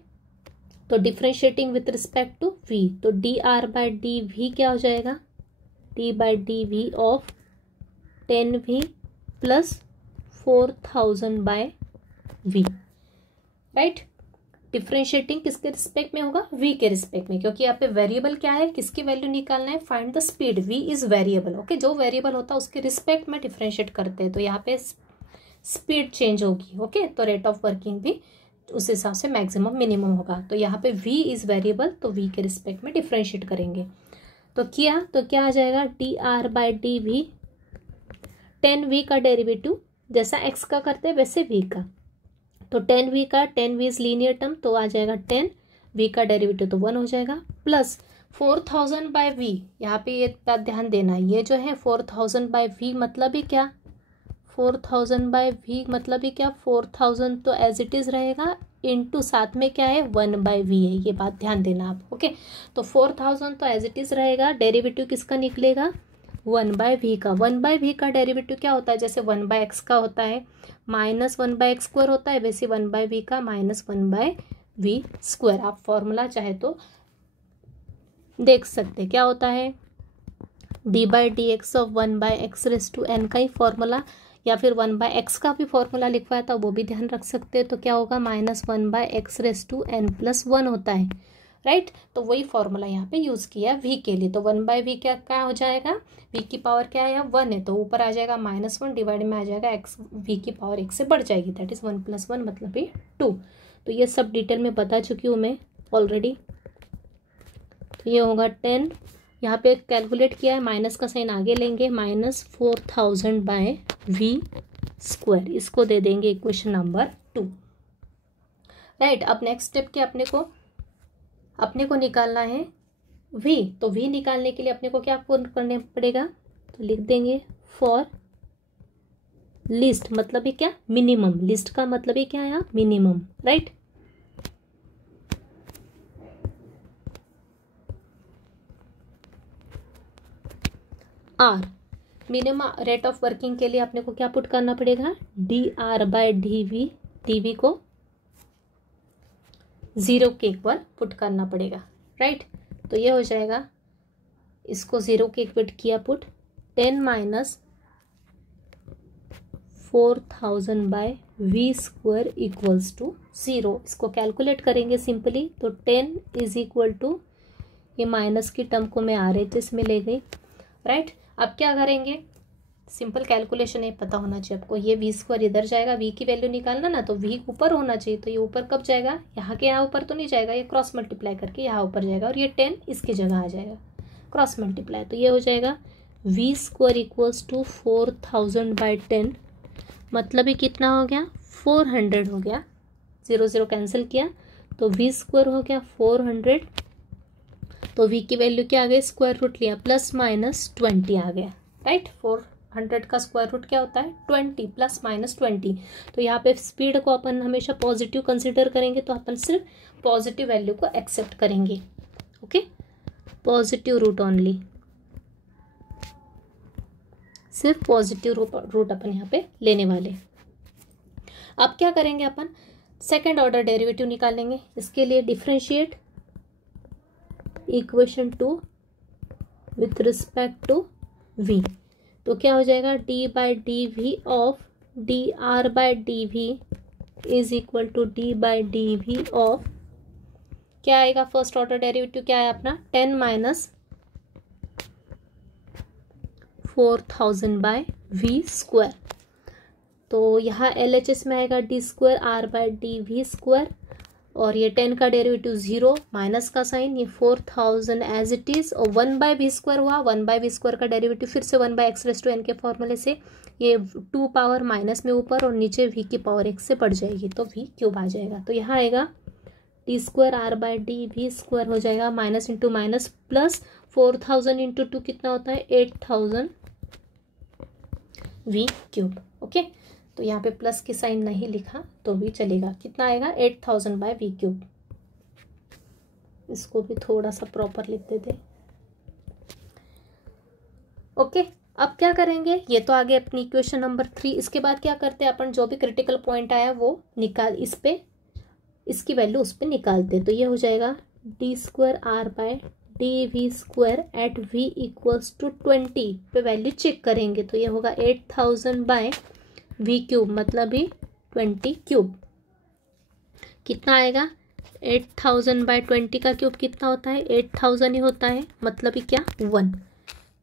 तो differentiating with respect to v, तो dr/dv क्या हो जाएगा, d/dv of 10v plus 4000/v, right. Differentiating किसके रिस्पेक्ट में होगा, v के रिस्पेक्ट में, क्योंकि यहाँ पे वेरिएबल क्या है, किसकी वैल्यू निकालना है, find the speed, v is variable. Okay, जो वेरिएबल होता है उसके रिस्पेक्ट में डिफ्रेंशिएट करते हैं, तो यहाँ पे स्पीड चेंज होगी। ओके, तो रेट ऑफ वर्किंग भी उस हिसाब से मैक्सिमम मिनिमम होगा, तो यहाँ पे v इज वेरिएबल, तो v के रिस्पेक्ट में डिफ्रेंशिएट करेंगे, तो क्या आ जाएगा, dr/dv 10v का डेरिवेटिव जैसा x का करते हैं वैसे v का, तो 10v इज लीनियर टर्म, तो आ जाएगा 10v का डेरिवेटिव तो 1 हो जाएगा, प्लस 4000/v, यहाँ पे ये बात ध्यान देना, ये जो है 4000/v मतलब ही क्या, 4000/v मतलब ही क्या, 4000 तो एज इट इज रहेगा, इनटू साथ में क्या है 1/v है, ये बात ध्यान देना आप। ओके, तो 4000 तो एज इट इज रहेगा, डेरिवेटिव किसका निकलेगा 1/v का, 1/v का डेरिवेटिव क्या होता है, जैसे 1/x का होता है माइनस 1/x² होता है, वैसे 1/v का माइनस 1/v²। आप फॉर्मूला चाहे तो देख सकते क्या होता है, d/dx ऑफ 1/x⁻n का ही फॉर्मूला, या फिर 1/x का भी फॉर्मूला लिखवाया था वो भी ध्यान रख सकते हैं, तो क्या होगा माइनस 1/x⁻n+1 होता है, राइट। तो वही फॉर्मूला यहाँ पे यूज किया v के लिए, तो 1/v क्या हो जाएगा, v की पावर क्या है 1 है, तो ऊपर आ जाएगा -1 डिवाइड में आ जाएगा x, v की पावर 1 से बढ़ जाएगी, दैट इज 1 + 1 मतलब ये 2। तो ये सब डिटेल में बता चुकी हूँ मैं ऑलरेडी। तो ये होगा 10, यहाँ पे कैलकुलेट किया है, माइनस का साइन आगे लेंगे, -4000/v², इसको दे देंगे इक्वेशन नंबर 2, राइट। अब नेक्स्ट स्टेप क्या अपने को निकालना है v, तो v निकालने के लिए अपने को क्या करने पड़ेगा, तो लिख देंगे फॉर लिस्ट, मतलब ये क्या मिनिमम, लिस्ट का मतलब ये क्या है minimum, right. R minimum rate of working के लिए अपने को क्या पुट करना पड़ेगा, dr/dv, dv को 0 के इक्वल पुट करना पड़ेगा, राइट। तो ये हो जाएगा, इसको 0 के इक्वल किया पुट, 10 - 4000/v² इक्वल्स टू 0, इसको कैलकुलेट करेंगे सिंपली, तो 10 इज इक्वल टू, ये माइनस की टर्म को मैं RHS में ले गई, राइट। अब क्या करेंगे, सिंपल कैलकुलेशन है, पता होना चाहिए आपको, ये v² इधर जाएगा, v की वैल्यू निकालना ना, तो v ऊपर होना चाहिए, तो ये ऊपर कब जाएगा, यहाँ के यहाँ ऊपर तो नहीं जाएगा, ये क्रॉस मल्टीप्लाई करके यहाँ ऊपर जाएगा, और ये 10 इसकी जगह आ जाएगा, क्रॉस मल्टीप्लाई, तो ये हो जाएगा v² इक्वल्स टू 4000/10, मतलब ये कितना हो गया 400 हो गया, 0 0 कैंसिल किया, तो v² हो गया 400, तो v की वैल्यू क्या आ गई, स्क्वायर रूट लिया, ±20 आ गया, राइट, 100 का स्क्वायर रूट क्या होता है 20 प्लस माइनस 20। तो यहाँ पे स्पीड को अपन हमेशा पॉजिटिव कंसिडर करेंगे, तो अपन सिर्फ पॉजिटिव वैल्यू को एक्सेप्ट करेंगे। ओके, पॉजिटिव रूट ओनली, सिर्फ पॉजिटिव रूट अपन यहाँ पे लेने वाले। अब क्या करेंगे अपन, सेकेंड ऑर्डर डेरिवेटिव निकालेंगे। इसके लिए differentiate equation 2 with respect to v। तो क्या हो जाएगा, d by d v of d r by d v is equal to d by d v of, क्या आएगा फर्स्ट ऑर्डर डेरिवेटिव क्या है अपना 10 माइनस 4000 बाय वी स्क्वायर। तो यहाँ LHS में आएगा d square r by d we square, और ये 10 का डेरिवेटिव 0 माइनस का साइन, ये 4000 एज इट इज, और 1 बाई वी स्क्वायर हुआ, 1 बाई वी स्क्वायर का डेरिवेटिव फिर से 1 by x raise to n के फॉर्मूले से, ये 2 पावर माइनस में ऊपर और नीचे v की पावर x से बढ़ जाएगी, तो v क्यूब आ जाएगा। तो यहाँ आएगा d square r by d we square हो जाएगा, minus into minus plus 4000 into 2 कितना होता है 8000 v क्यूब। ओके, तो यहाँ पे प्लस की साइन नहीं लिखा तो भी चलेगा, कितना आएगा 8000 बाय वी क्यूब। इसको भी थोड़ा सा प्रॉपर लिख देते। ओके, अब क्या करेंगे, ये तो आगे अपनी इक्वेशन नंबर 3। इसके बाद क्या करते हैं अपन, जो भी क्रिटिकल पॉइंट आया वो निकाल, इस पे इसकी वैल्यू उस पर निकालते। तो ये हो जाएगा d square are by D we square at v equals to 20 पे वैल्यू चेक करेंगे। तो ये होगा 8000 बाय वी क्यूब, मतलब ही 20 क्यूब। कितना आएगा 8000 बाय 20 का क्यूब कितना होता है 8000 ही होता है, मतलब ही क्या 1।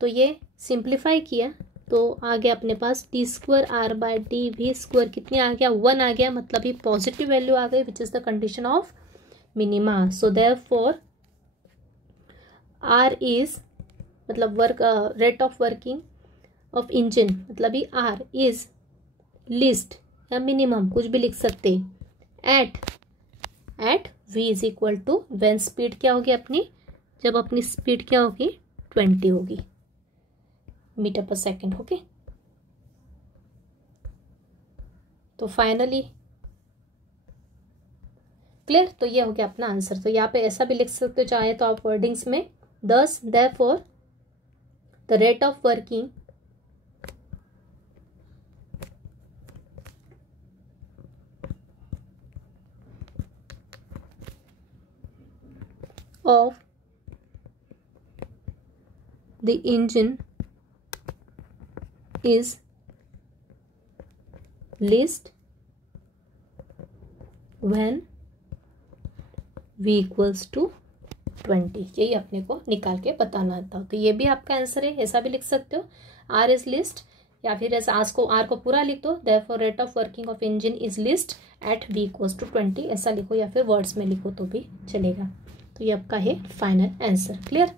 तो ये सिंप्लीफाई किया तो आ गया अपने पास D square are by D we square कितने आ गया 1 आ गया, मतलब ही पॉजिटिव वैल्यू आ गई which is the condition of minima. So therefore R is मतलब work rate of working of engine, मतलब ही आर इज लिस्ट या मिनिमम कुछ भी लिख सकते at v is equal to when speed क्या होगी अपनी, जब अपनी स्पीड क्या होगी 20 होगी मीटर पर सेकेंड। ओके, तो फाइनली क्लियर। तो ये हो गया अपना आंसर। तो यहाँ पे ऐसा भी लिख सकते हो चाहे तो आप वर्डिंग्स में, thus therefore the rate of working of the engine is least when v equals to 20। यही अपने को निकाल के बताना था। तो ये भी आपका आंसर है, ऐसा भी लिख सकते हो r इज लिस्ट, या फिर ऐसा r को पूरा लिख दो therefore rate of working of engine is least at v equals to 20, ऐसा लिखो या फिर वर्ड्स में लिखो तो भी चलेगा। तो ये आपका है फाइनल आंसर। क्लियर।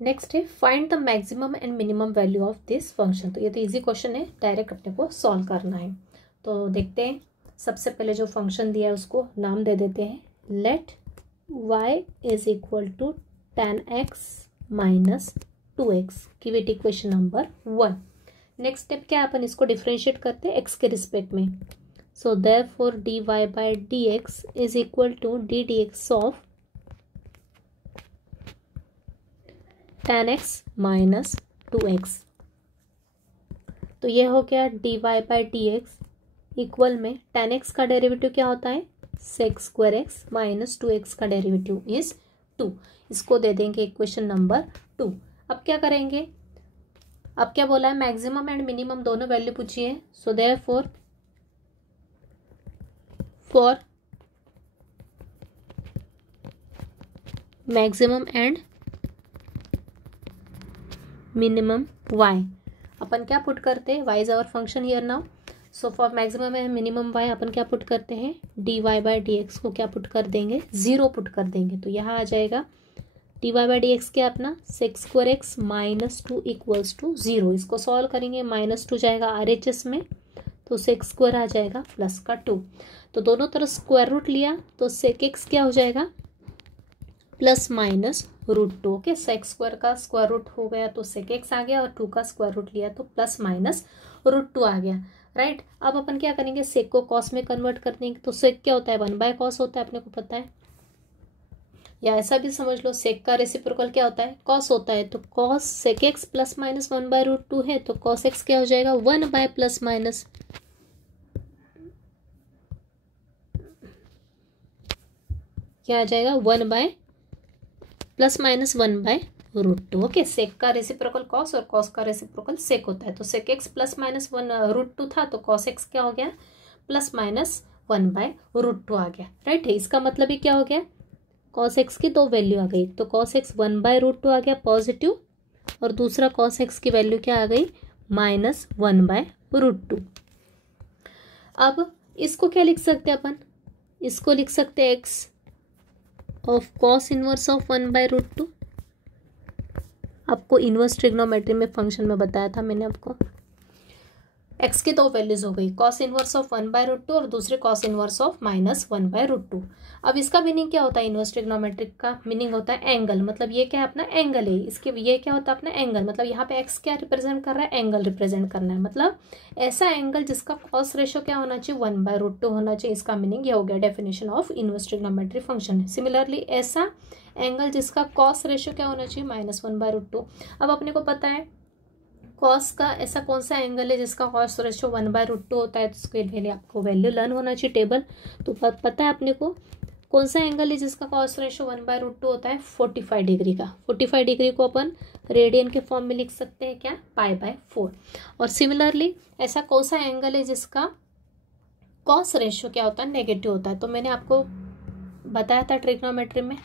नेक्स्ट है find the maximum and minimum value of this function. तो ये तो इजी क्वेश्चन है, डायरेक्ट अपने को सॉल्व करना है। तो देखते हैं, सबसे पहले जो फंक्शन दिया है उसको नाम दे देते हैं, let y is equal to 10x minus 2x, give it equation number 1। Next step क्या है, अपन इसको डिफ्रेंशिएट करते हैं x के रिस्पेक्ट में। So therefore dy by dx is equal to d dx of 10x minus 2x। तो ये हो गया dy बाय dx इक्वल में 10x का डेरिवेटिव क्या होता है sec square x minus 2x का डेरिवेटिव इज 2। इसको दे देंगे इक्वेशन नंबर 2। अब क्या करेंगे, अब क्या बोला है, मैक्सिमम एंड मिनिमम दोनों वैल्यू पूछी है। So therefore for maximum and minimum y अपन क्या पुट करते हैं, y is our function here now. So for maximum and minimum y अपन क्या पुट करते हैं, dy बाय dx को क्या पुट कर देंगे 0 पुट कर देंगे। तो यहाँ आ जाएगा dy बाय dx क्या अपना sec square x minus 2 equals to 0। इसको सॉल्व करेंगे, -2 जाएगा RHS में, तो sec स्क्वायर आ जाएगा प्लस का 2। तो दोनों तरफ स्क्वायर रूट लिया तो sec x क्या हो जाएगा plus minus root two. Okay, sec square का स्क्वायर रूट हो गया तो सेक एक्स आ गया, और 2 का स्क्वायर रूट लिया तो प्लस माइनस रूट टू आ गया, राइट। अब अपन क्या करेंगे, सेक को कॉस में कन्वर्ट कर देंगे। तो सेक क्या होता है, 1/cos होता है, अपने को पता है। या ऐसा भी समझ लो, सेक का रेसिप्रोकल क्या होता है, कॉस होता है। तो cos sec x plus minus 1/√2 है, तो कॉस एक्स क्या हो जाएगा, 1 प्लस माइनस क्या आ जाएगा, 1 प्लस माइनस 1/√2। ओके, सेक का रेसिप्रोकल कॉस और कॉस का रेसिप्रोकल सेक होता है। तो सेक एक्स प्लस माइनस 1√2 था, तो कॉस एक्स क्या हो गया, प्लस माइनस 1/√2 आ गया, राइट है। इसका मतलब ही क्या हो गया, कॉस एक्स की दो वैल्यू आ गई। तो कॉस एक्स 1/√2 आ गया पॉजिटिव, और दूसरा कॉस एक्स की वैल्यू क्या आ गई, माइनस 1/√2। अब इसको क्या लिख सकते हैं अपन, इसको लिख सकते हैं x of cos inverse of 1/√2। आपको इनवर्स ट्रिग्नोमेट्री में फंक्शन में बताया था मैंने आपको। एक्स की दो वैल्यूज हो गई, कॉस इनवर्स ऑफ 1/√2 और दूसरे कॉस इनवर्स ऑफ माइनस 1/√2। अब इसका मीनिंग क्या होता है, इनवर्स ट्रिग्नोमेट्रिक का मीनिंग होता है एंगल। मतलब ये क्या है, अपना एंगल है। इसके ये क्या होता है, अपना एंगल। मतलब यहाँ पे एक्स क्या रिप्रेजेंट कर रहा है, एंगल रिप्रेजेंट करना है। मतलब ऐसा एंगल जिसका कॉस रेशो क्या होना चाहिए, 1/√2 होना चाहिए। इसका मीनिंग ये हो गया, definition of inverse trigonometric function. Similarly ऐसा एंगल जिसका कॉस रेशो क्या होना चाहिए, माइनस 1/√2। अब अपने को पता है कॉस का ऐसा कौन सा एंगल है जिसका कॉस रेशो 1/√2 होता है, तो उसके लिए आपको वैल्यू लर्न होना चाहिए टेबल। तो पता है अपने को कौन सा एंगल है जिसका कॉस रेशो 1/√2 होता है, 45 डिग्री का। 45 डिग्री को अपन रेडियन के फॉर्म में लिख सकते हैं क्या, π/4। और सिमिलरली ऐसा कौन सा एंगल है जिसका कॉस रेशो क्या होता है, नेगेटिव होता है। तो मैंने आपको बताया था ट्रिग्नोमेट्री में।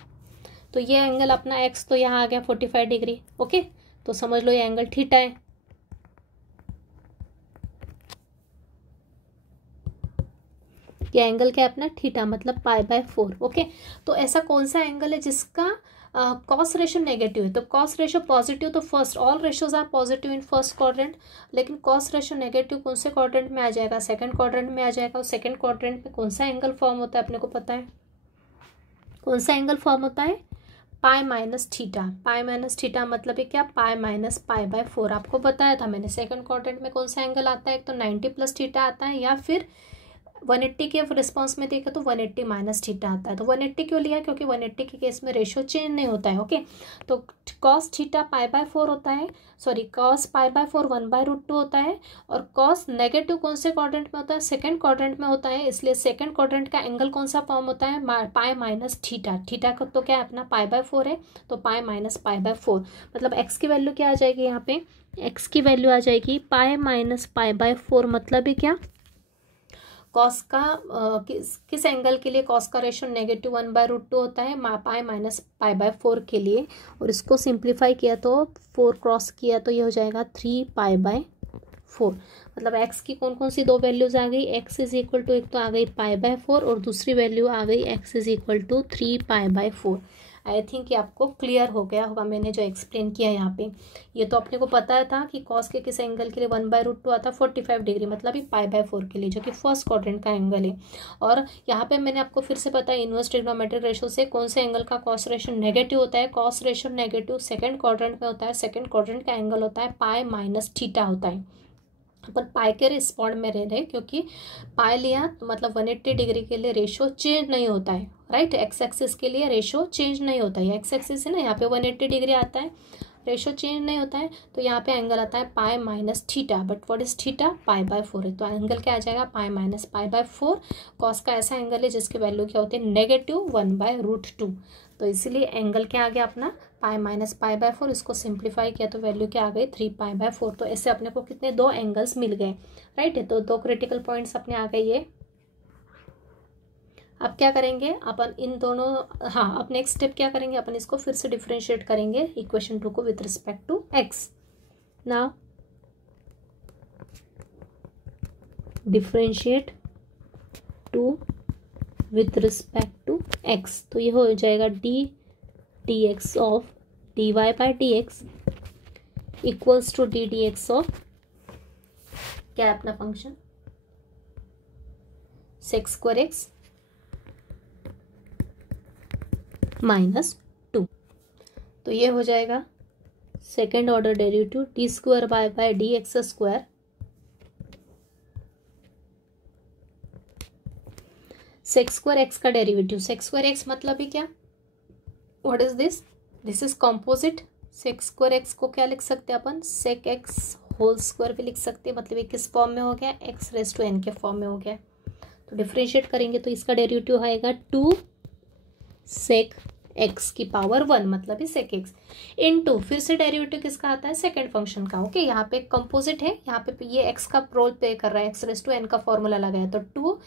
तो ये एंगल अपना एक्स तो यहाँ आ गया 45 डिग्री। ओके, तो समझ लो ये एंगल थीटा है। ये एंगल क्या है अपना, थीटा, मतलब π/4। ओके, तो ऐसा कौन सा एंगल है जिसका कॉस रेशो नेगेटिव है। तो कॉस रेशो पॉजिटिव, तो first all ratios are positive in first quadrant, लेकिन कॉस रेशो नेगेटिव कौन से क्वाड्रेंट में आ जाएगा, सेकंड क्वाड्रेंट में आ जाएगा। और सेकंड क्वाड्रेंट में कौन सा एंगल फॉर्म होता है, अपने को पता है कौन सा एंगल फॉर्म होता है, π-θ। π-θ मतलब है क्या, π-π/4। आपको बताया था मैंने सेकंड क्वाड्रेंट में कौन सा एंगल आता है, एक तो 90+θ आता है, या फिर 180 के रिस्पॉन्स में देखा तो 180-θ आता है। तो 180 क्यों लिया, क्योंकि 180 के केस में रेशियो चेंज नहीं होता है। ओके, तो cos थीटा π/4 होता है, सॉरी cos π/4 1/√2 होता है। और cos नेगेटिव कौन से क्वाड्रेंट में होता है, सेकंड क्वाड्रेंट में होता है। इसलिए सेकंड क्वाड्रेंट का एंगल कौन सा फॉर्म होता है, π-θ। थीटा का तो क्या है अपना π/4 है, तो π-π/4 मतलब x की वैल्यू क्या आ जाएगी, यहाँ पे x की वैल्यू आ जाएगी π-π/4। मतलब है क्या, कॉस का किस एंगल के लिए कॉस का रेशो नेगेटिव 1/√2 होता है, π-π/4 के लिए। और इसको सिंप्लीफाई किया तो 4 क्रॉस किया तो ये हो जाएगा 3π/4। मतलब x की कौन कौन सी दो वैल्यूज आ गई, x इज इक्वल टू, एक तो आ गई π/4 और दूसरी वैल्यू आ गई x is equal to 3π/4। I think कि आपको क्लियर हो गया होगा मैंने जो एक्सप्लेन किया यहाँ पे। ये तो अपने को पता था कि कॉस के किस एंगल के लिए 1/√2 आता है, 45 डिग्री, मतलब ये π/4 के लिए, जो कि फर्स्ट क्वाड्रेंट का एंगल है। और यहाँ पे मैंने आपको फिर से पता है इनवर्स ट्रिग्नोमेट्रिक रेशो से कौन से एंगल का कॉस रेशो नेगेटिव होता है। Cos ratio negative second quadrant में होता है, सेकेंड क्वाड्रेंट का एंगल होता है π-θ होता है। अपन पाई के रिस्पॉन्ड में रह रहे क्योंकि पाई लिया तो मतलब 180 डिग्री के लिए रेशो चेंज नहीं होता है, राइट। एक्स एक्सिस के लिए रेशो चेंज नहीं होता है, एक्स एक्सिस है ना, यहाँ पे 180 डिग्री आता है, रेशो चेंज नहीं होता है। तो यहाँ पे एंगल आता है π-θ, बट व्हाट इज थीटा, π/4 है। तो एंगल क्या आ जाएगा, π-π/4। कॉस का ऐसा एंगल है जिसकी वैल्यू क्या होती है, नेगेटिव 1/√2। तो इसीलिए एंगल क्या आ गया अपना π-π/4। इसको सिंप्लीफाई किया तो वैल्यू क्या आ गई, 3π/4। तो ऐसे अपने को कितने दो एंगल्स मिल गए, राइट है। तो दो क्रिटिकल पॉइंट्स अपने आ गए ये। अब क्या करेंगे अपन इन दोनों, हाँ अब नेक्स्ट स्टेप क्या करेंगे अपन, इसको फिर से डिफरेंशिएट करेंगे इक्वेशन 2 को with respect to x. Now differentiate 2 with respect to x. तो ये हो जाएगा dx of dy/dx equals to ddx of क्या है अपना फंक्शन, sec² x माइनस तो ये हो जाएगा second order derivative d square y by d x square sec square x का डेरिवेटिव। सेक स्क्वायर एक्स मतलब ही क्या, what is this, this is composite. Sec square x को क्या लिख सकते हैं अपन, सेक एक्स होल स्क्वायर भी लिख सकते हैं, मतलब ये किस फॉर्म में हो गया, एक्स रेज टू एन के फॉर्म में हो गया। तो डिफरेंशिएट करेंगे तो इसका डेरिवेटिव आएगा 2 सेक एक्स की पावर 1, मतलब ही सेक एक्स इनटू, फिर से डेरिवेटिव किसका आता है, सेकंड फंक्शन का। ओके, यहाँ पे कंपोजिट है, यहाँ पे ये एक्स का रोल प्ले कर रहा है, एक्स रेज टू एन का फॉर्मूला लगाया, तो 2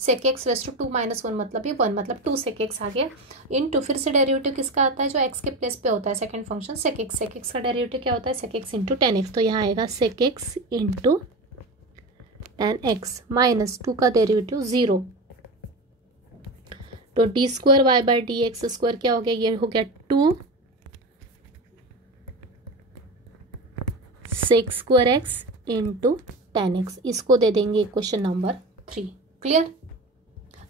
सेक एक्स रेज टू 2 - 1 मतलब ये 1, मतलब 2 सेक एक्स आ गया इनटू, फिर से डेरिवेटिव किसका आता है, जो एक्स के प्लेस पे होता है second function sec x. Sec x का डेरिवेटिव क्या होता है, sec x into tan x, तो यहाँ आएगा sec x into tan x minus 2 का डेरिवेटिव 0। तो d square y by d x square क्या हो गया, ये हो गया 2 sec square x into tan x. इसको दे देंगे क्वेश्चन नंबर 3। क्लियर।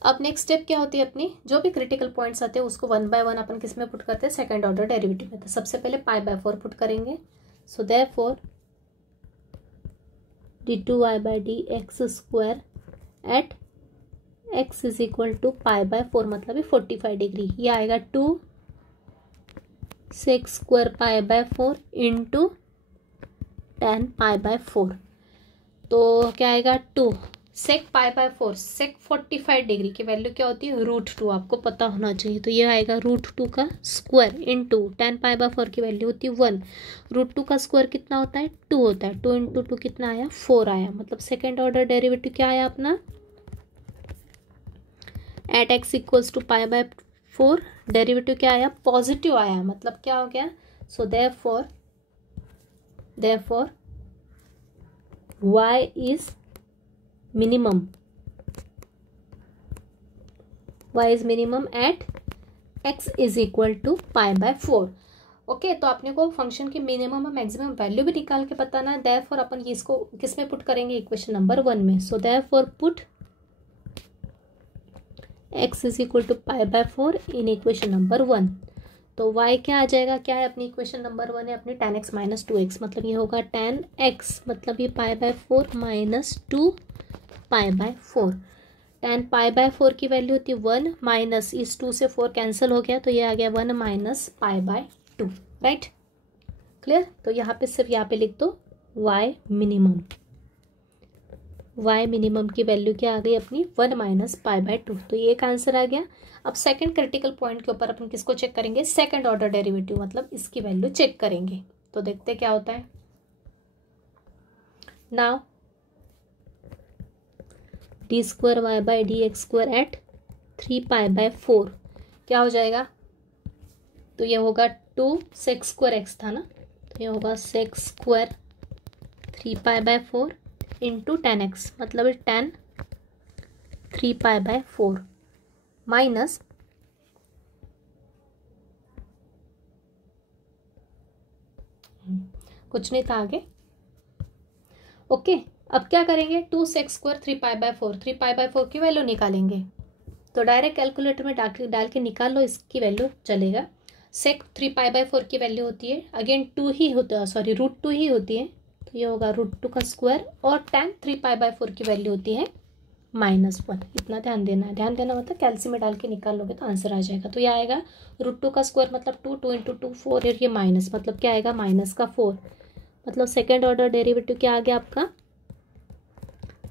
अब नेक्स्ट स्टेप क्या होती है अपनी, जो भी क्रिटिकल पॉइंट्स आते हैं उसको 1 बाय 1 अपन किस में पुट करते हैं, सेकंड ऑर्डर डेरिवेटिव में। तो सबसे पहले पाई बाय 4 पुट करेंगे, so therefore d2y by d x square at x is equal to pi by 4, मतलब ये 45 डिग्री। ये आएगा 2 sec square pi by 4 into 10 pi by 4, तो क्या आएगा 2 sec pi by 4, sec 45 degree की वैल्यू क्या होती है, √2, आपको पता होना चाहिए। तो ये आएगा √2 का स्क्वायर इंटू 10 पाई बाय 4 की वैल्यू होती है 1, √2 का स्क्वायर कितना होता है, 2 होता है, 2 इंटू 2 कितना आया, 4 आया, मतलब सेकेंड ऑर्डर डेरिवेटिव क्या आया अपना, at x equals to pi by 4, derivative क्या आया, पॉजिटिव आया, मतलब क्या हो गया, so therefore y is minimum, y is minimum at x is equal to pi by 4। Okay, तो आपने को फंक्शन की मिनिमम और मैक्सिमम वैल्यू भी निकाल के बताना है। देयरफॉर अपन इसको किस में पुट करेंगे, इक्वेशन नंबर 1 में। So therefore put x is equal to pi by 4 in equation number 1। तो y क्या आ जाएगा, क्या है अपनी इक्वेशन नंबर 1 है अपनी tan x माइनस 2x, मतलब ये होगा tan x, मतलब ये पाई by 4 minus 2 pi by 4। tan pi by 4 की वैल्यू होती है 1, माइनस इस 2 से 4 कैंसिल हो गया, तो ये आ गया 1 minus pi by 2। Right, clear. तो यहाँ पे सिर्फ यहाँ पे लिख दो y मिनिमम, y मिनिमम की वैल्यू क्या आ गई अपनी 1 माइनस पाई बाय 2, तो ये एक आंसर आ गया। अब सेकंड क्रिटिकल पॉइंट के ऊपर अपन किसको चेक करेंगे, सेकंड ऑर्डर डेरिवेटिव, मतलब इसकी वैल्यू चेक करेंगे। तो देखते क्या होता है। Now d square y by d x square at 3 pi by 4 क्या हो जाएगा, तो ये होगा 2 सेक स्क्वायर एक्स था ना, तो ये होगा sec square 3 pi by 4 into 10x, मतलब 10 3 पाई बाय 4 माइनस कुछ नहीं था आगे। ओके, अब क्या करेंगे, 2 sec square 3 pi by 4, 3 pi by 4 की वैल्यू निकालेंगे। तो डायरेक्ट कैलकुलेटर में डाल के निकाल लो, इसकी वैल्यू चलेगा। सेक 3 पाई बाय 4 की वैल्यू होती है अगेन 2 ही होता है, सॉरी √2 ही होती है, तो ये होगा √2 का स्क्वायर, और tan 3 पाई बाय 4 की वैल्यू होती है -1। इतना ध्यान देना है, ध्यान देना मतलब कैल्सी में डाल के निकाल लोगे तो आंसर आ जाएगा। तो ये आएगा √2 का स्क्वायर मतलब 2, 2 इंटू 2 4, और ये माइनस मतलब क्या आएगा माइनस का 4, मतलब सेकेंड ऑर्डर डेरिवेटिव क्या आ गया आपका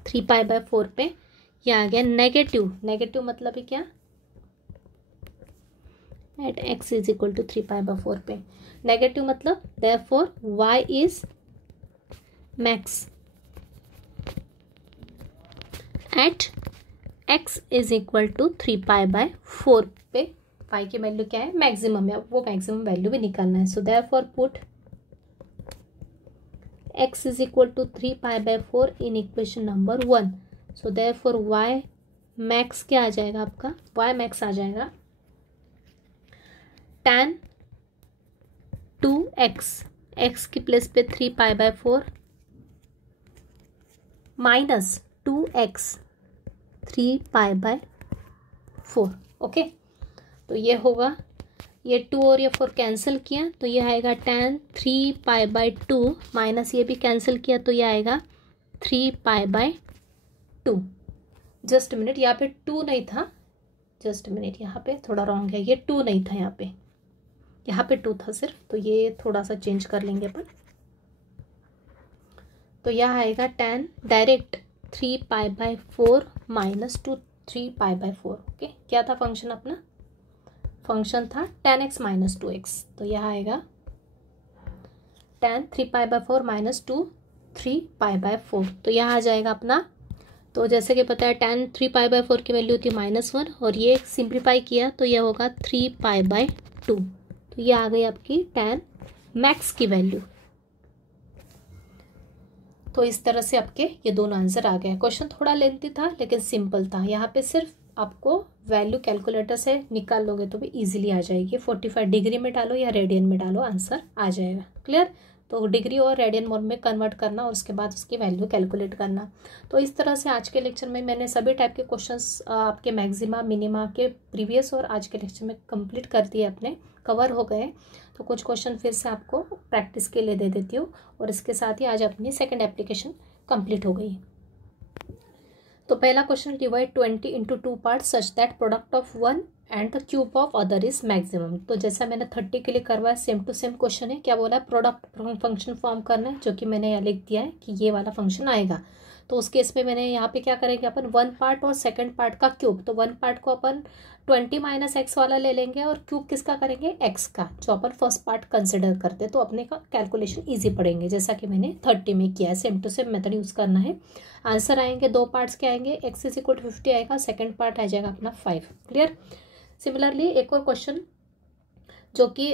3 पाई बाय 4 पे, ये आ गया नेगेटिव, नेगेटिव मतलब ही क्या, at x is equal to 3 pi by 4 पे नेगेटिव, मतलब therefore y is max at x is equal to 3 pi by 4 पे, पाई की वैल्यू क्या है मैक्सिमम है, अब वो मैक्सिमम वैल्यू भी निकालना है। So therefore put x is equal to 3 pi by 4 in equation number 1। So therefore y max क्या आ जाएगा आपका, y मैक्स आ जाएगा tan 2x, x की प्लेस पे 3 pi by 4 minus 2x 3 pi by 4। Okay, तो ये होगा, ये 2 और ये 4 कैंसिल किया तो ये आएगा tan 3π/2 माइनस ये भी कैंसिल किया तो ये आएगा 3π/2। जस्ट मिनट, यहाँ पे 2 नहीं था, जस्ट मिनट, यहाँ पे थोड़ा रॉन्ग है, ये 2 नहीं था, यहाँ पे 2 था सिर्फ, तो ये थोड़ा सा चेंज कर लेंगे अपन। तो यह आएगा tan डायरेक्ट 3π/4 माइनस 2 3π/4। ओके, क्या था फंक्शन अपना? फंक्शन था tan x माइनस 2x, तो यह आएगा tan 3π/4 माइनस 2 3π/4, तो यह आ जाएगा अपना। तो जैसे कि पता है tan 3π/4 की वैल्यू थी -1 और ये सिंप्लीफाई किया तो यह होगा 3π/2, तो ये आ गई आपकी tan मैक्स की वैल्यू। तो इस तरह से आपके ये दोनों आंसर आ गए। क्वेश्चन थोड़ा लेंथी था लेकिन सिंपल था, यहाँ पे सिर्फ आपको वैल्यू कैलकुलेटर से निकाल लोगे तो भी इजीली आ जाएगी। 45 डिग्री में डालो या रेडियन में डालो, आंसर आ जाएगा। क्लियर? तो डिग्री और रेडियन मोड में कन्वर्ट करना और उसके बाद उसकी वैल्यू कैलकुलेट करना। तो इस तरह से आज के लेक्चर में मैंने सभी टाइप के क्वेश्चंस आपके मैक्सिमा मिनिमा के प्रीवियस और आज के लेक्चर में कंप्लीट कर दिए, अपने कवर हो गए। तो कुछ क्वेश्चन फिर से आपको प्रैक्टिस के लिए दे देती हूँ और इसके साथ ही आज अपनी सेकेंड एप्लीकेशन कंप्लीट हो गई। तो पहला question, divide 20 into 2 part such that product of one and the cube of other is maximum. तो जैसा मैंने 30 के लिए करवाया सेम टू सेम क्वेश्चन है। क्या बोला है? प्रोडक्ट फंक्शन फॉर्म करना है, जो कि मैंने यहाँ लिख दिया है कि ये वाला फंक्शन आएगा। तो उस केस में मैंने यहाँ पे क्या करेंगे अपन, 1 पार्ट और सेकंड पार्ट का क्यूब। तो 1 पार्ट को अपन 20 - x वाला ले लेंगे और क्यूब किसका करेंगे? x का, जो अपन फर्स्ट पार्ट कंसिडर करते हैं। तो अपने का कैलकुलेशन ईजी पड़ेंगे, जैसा कि मैंने 30 में किया है। Same to same method use करना है। आंसर आएंगे 2 पार्ट्स के आएंगे, x = 50 आएगा, सेकेंड पार्ट आ जाएगा अपना 5। क्लियर? सिमिलरली एक और क्वेश्चन जो कि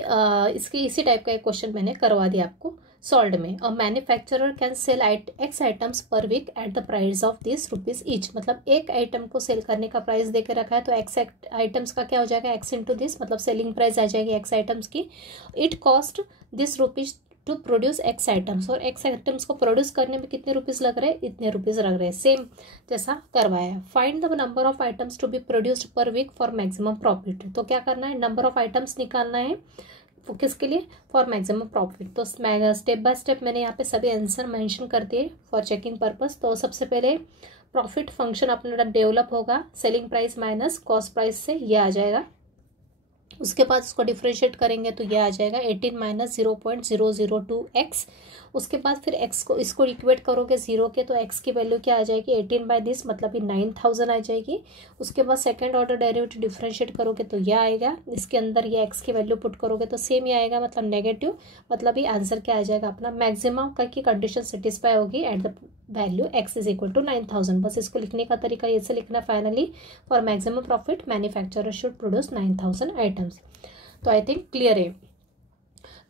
इसकी इसी टाइप का एक क्वेश्चन मैंने करवा दिया आपको सॉल्व में। A manufacturer can sell x items per week at the price of this rupees each. मतलब एक आइटम को सेल करने का प्राइस दे के रखा है, तो x आइटम्स का क्या हो जाएगा? x इंटू दिस, मतलब सेलिंग प्राइस आ जाएगी x आइटम्स की। It cost this rupees to produce x items, और x आइटम्स को प्रोड्यूस करने में कितने रुपीज लग रहे हैं? इतने रुपीज लग रहे हैं, सेम जैसा करवाया। Find the number of items to be produced per week for maximum profit. तो क्या करना है? नंबर ऑफ आइटम्स निकालना है, किसके लिए? For maximum profit. तो स्टेप बाय स्टेप मैंने यहाँ पे सभी आंसर मेंशन कर दिए फॉर चेकिंग पर्पस। तो सबसे पहले प्रॉफिट फंक्शन अपना डेवलप होगा, selling price minus cost price से, ये आ जाएगा। उसके बाद उसको डिफ्रेंशिएट करेंगे तो ये आ जाएगा 18 - 0.002x। उसके बाद फिर x को इसको इक्वेट करोगे 0 के, तो x की वैल्यू क्या आ जाएगी? 18/this, मतलब ये 9000 आ जाएगी। उसके बाद सेकंड ऑर्डर डेरिवेटिव डिफ्रेंशिएट करोगे तो यह आएगा, इसके अंदर ये x की वैल्यू पुट करोगे तो सेम ही आएगा, मतलब नेगेटिव। मतलब ये आंसर क्या आ जाएगा अपना? मैक्सिमम का की कंडीशन सेटिस्फाई होगी एट द वैल्यू x = 9000। बस इसको लिखने का तरीका ये से लिखना, finally for maximum profit manufacturer should produce 9000 items. तो आई थिंक क्लियर है।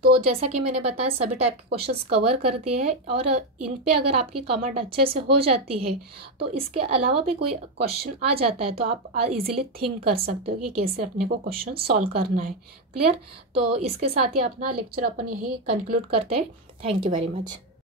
तो जैसा कि मैंने बताया सभी टाइप के क्वेश्चंस कवर कर दिए हैं, और इन पे अगर आपकी कमेंट अच्छे से हो जाती है तो इसके अलावा भी कोई क्वेश्चन आ जाता है तो आप इजीली थिंक कर सकते हो कि कैसे अपने को क्वेश्चन सॉल्व करना है। क्लियर? तो इसके साथ ही अपना लेक्चर अपन यही कंक्लूड करते हैं। Thank you very much.